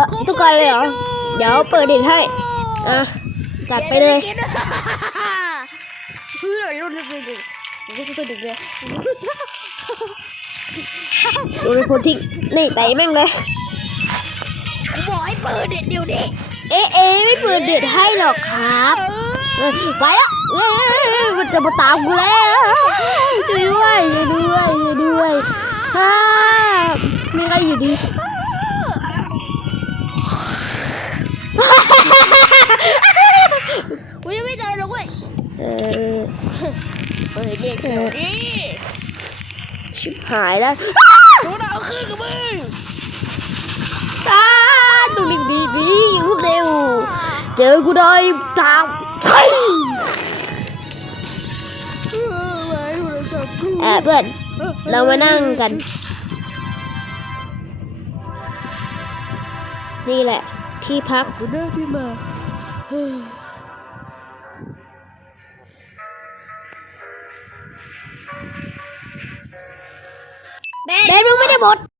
อทุกคนเลยเหรอ เดี๋ยวเปิดเด็กให้ อะ จัดไปเลยเพื่อรุ่นเด็กๆก็จะเด็กเลยดูในคนที่นี่ไต่แม่งเลยกูบอกให้เปิดเด็ดเดียวดิเอ๊ะเอ๊ะไม่เปิดเด็ดให้หรอกครับเออไปแล้วเอ้ยมันจะมาตามกูแล้วช่วยด้วยช่วยด้วยช่วยด้วยฮ่ามีใครอยู่ดี เปิดเด็ดเดียวดิชิบหายแล้วกูเอาคืนกับมึงอ้าต้องรีบดีดีอย่างรวดเร็ว เจอกูได้ตามใช่เออไว้โทรศัพท์กูแอบเพื่อนเรามานั่งกัน นี่แหละ ที่พักกูเดินที่มา เบนมึงไม่ได้บด